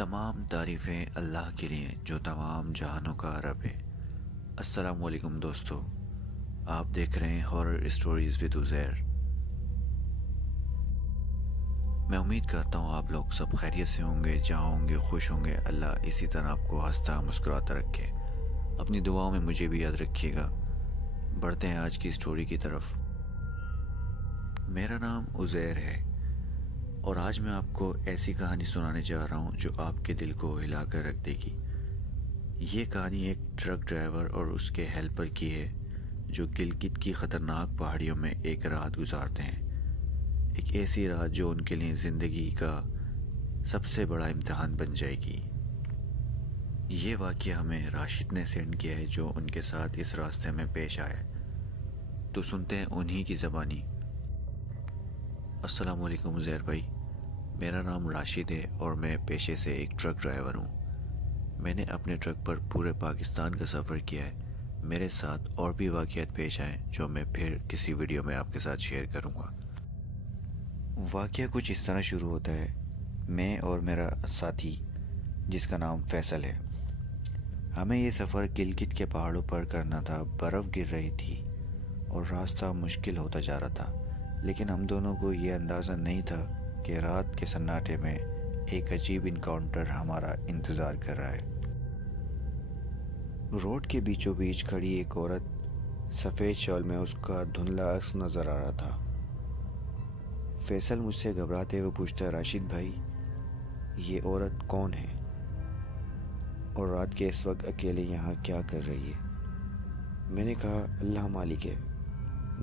تمام تعریفیں اللہ کے لیے جو تمام جہانوں کا رب ہے۔ السلام علیکم دوستو، آپ دیکھ رہے ہیں ہارر اسٹوریز ود عزیر۔ میں امید کرتا ہوں آپ لوگ سب خیریت سے ہوں گے، جہاں ہوں گے خوش ہوں گے۔ اللہ اسی طرح آپ کو ہنستا مسکراتا رکھے۔ اپنی دعاؤں میں مجھے بھی یاد رکھیے گا۔ بڑھتے ہیں آج کی اسٹوری کی طرف۔ میرا نام عزیر ہے اور آج میں آپ کو ایسی کہانی سنانے جا رہا ہوں جو آپ کے دل کو ہلا کر رکھ دے گی۔ یہ کہانی ایک ٹرک ڈرائیور اور اس کے ہیلپر کی ہے جو گلگت کی خطرناک پہاڑیوں میں ایک رات گزارتے ہیں۔ ایک ایسی رات جو ان کے لیے زندگی کا سب سے بڑا امتحان بن جائے گی۔ یہ واقعہ ہمیں راشد نے سینڈ کیا ہے جو ان کے ساتھ اس راستے میں پیش آیا۔ تو سنتے ہیں انہی کی زبانی۔ السلام علیکم عزیر بھائی، میرا نام راشد ہے اور میں پیشے سے ایک ٹرک ڈرائیور ہوں۔ میں نے اپنے ٹرک پر پورے پاکستان کا سفر کیا ہے۔ میرے ساتھ اور بھی واقعات پیش آئیں جو میں پھر کسی ویڈیو میں آپ کے ساتھ شیئر کروں گا۔ واقعہ کچھ اس طرح شروع ہوتا ہے۔ میں اور میرا ساتھی جس کا نام فیصل ہے، ہمیں یہ سفر گلگت کے پہاڑوں پر کرنا تھا۔ برف گر رہی تھی اور راستہ مشکل ہوتا جا رہا تھا، لیکن ہم دونوں کو یہ اندازہ نہیں تھا کہ رات کے سناٹے میں ایک عجیب انکاؤنٹر ہمارا انتظار کر رہا ہے۔ روڈ کے بیچوں بیچ کھڑی ایک عورت، سفید شال میں اس کا دھندلا عکس نظر آ رہا تھا۔ فیصل مجھ سے گھبراتے ہوئے پوچھتا، راشد بھائی یہ عورت کون ہے اور رات کے اس وقت اکیلے یہاں کیا کر رہی ہے؟ میں نے کہا اللہ مالک ہے،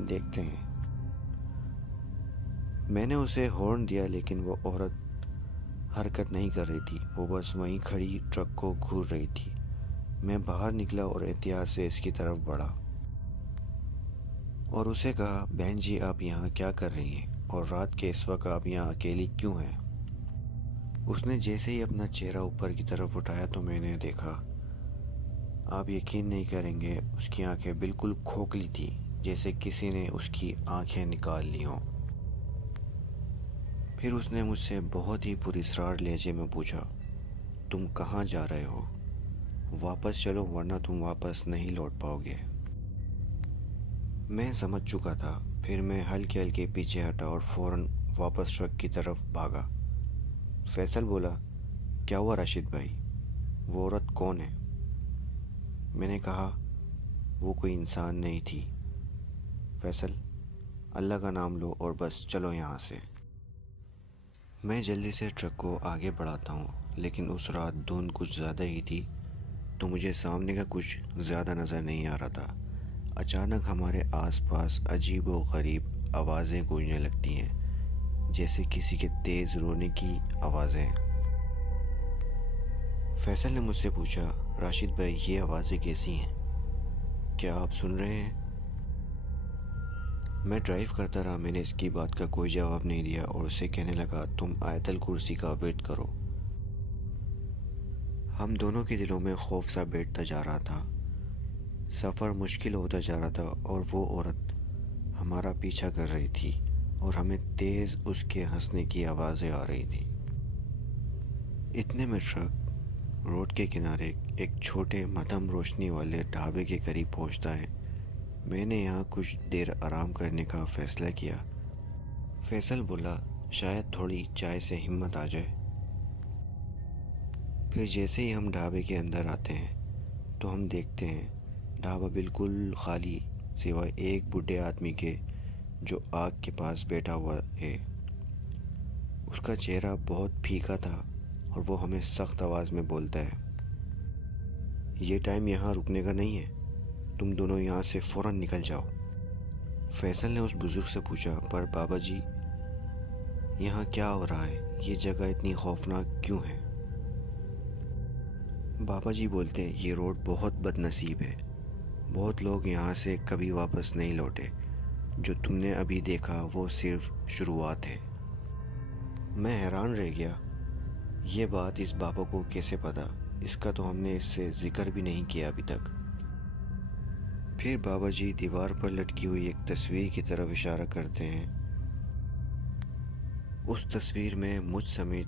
دیکھتے ہیں۔ میں نے اسے ہارن دیا لیکن وہ عورت حرکت نہیں کر رہی تھی، وہ بس وہیں کھڑی ٹرک کو گھور رہی تھی۔ میں باہر نکلا اور احتیاط سے اس کی طرف بڑھا اور اسے کہا، بہن جی آپ یہاں کیا کر رہی ہیں اور رات کے اس وقت آپ یہاں اکیلی کیوں ہیں؟ اس نے جیسے ہی اپنا چہرہ اوپر کی طرف اٹھایا تو میں نے دیکھا، آپ یقین نہیں کریں گے، اس کی آنکھیں بالکل کھوکھلی تھی، جیسے کسی نے اس کی آنکھیں نکال لی ہوں۔ پھر اس نے مجھ سے بہت ہی پراسرار لہجے میں پوچھا، تم کہاں جا رہے ہو؟ واپس چلو ورنہ تم واپس نہیں لوٹ پاؤ گے۔ میں سمجھ چکا تھا۔ پھر میں ہلکے ہلکے پیچھے ہٹا اور فوراً واپس ٹرک کی طرف بھاگا۔ فیصل بولا، کیا ہوا راشد بھائی، وہ عورت کون ہے؟ میں نے کہا، وہ کوئی انسان نہیں تھی فیصل، اللہ کا نام لو اور بس چلو یہاں سے۔ میں جلدی سے ٹرک کو آگے بڑھاتا ہوں، لیکن اس رات دھند کچھ زیادہ ہی تھی تو مجھے سامنے کا کچھ زیادہ نظر نہیں آ رہا تھا۔ اچانک ہمارے آس پاس عجیب و غریب آوازیں گونجنے لگتی ہیں، جیسے کسی کے تیز رونے کی آوازیں۔ فیصل نے مجھ سے پوچھا، راشد بھائی یہ آوازیں کیسی ہیں؟ کیا آپ سن رہے ہیں؟ میں ڈرائیو کرتا رہا۔ میں نے اس کی بات کا کوئی جواب نہیں دیا اور اسے کہنے لگا، تم آیت الکرسی کا ورد کرو۔ ہم دونوں کے دلوں میں خوف سا بیٹھتا جا رہا تھا۔ سفر مشکل ہوتا جا رہا تھا اور وہ عورت ہمارا پیچھا کر رہی تھی اور ہمیں تیز اس کے ہنسنے کی آوازیں آ رہی تھیں۔ اتنے میں ٹرک روڈ کے کنارے ایک چھوٹے مدھم روشنی والے ڈھابے کے قریب پہنچتا ہے۔ میں نے یہاں کچھ دیر آرام کرنے کا فیصلہ کیا۔ فیصل بولا، شاید تھوڑی چائے سے ہمت آ جائے۔ پھر جیسے ہی ہم ڈھابے کے اندر آتے ہیں تو ہم دیکھتے ہیں ڈھابا بالکل خالی، سوائے ایک بوڑھے آدمی کے جو آگ کے پاس بیٹھا ہوا ہے۔ اس کا چہرہ بہت پھیکا تھا اور وہ ہمیں سخت آواز میں بولتا ہے، یہ ٹائم یہاں رکنے کا نہیں ہے، تم دونوں یہاں سے فوراً نکل جاؤ۔ فیصل نے اس بزرگ سے پوچھا، پر بابا جی یہاں کیا ہو رہا ہے؟ یہ جگہ اتنی خوفناک کیوں ہے؟ بابا جی بولتے ہیں، یہ روڈ بہت بد نصیب ہے، بہت لوگ یہاں سے کبھی واپس نہیں لوٹے، جو تم نے ابھی دیکھا وہ صرف شروعات ہے۔ میں حیران رہ گیا، یہ بات اس بابا کو کیسے پتا؟ اس کا تو ہم نے اس سے ذکر بھی نہیں کیا ابھی تک۔ پھر بابا جی دیوار پر لٹکی ہوئی ایک تصویر کی طرف اشارہ کرتے ہیں۔ اس تصویر میں مجھ سمیت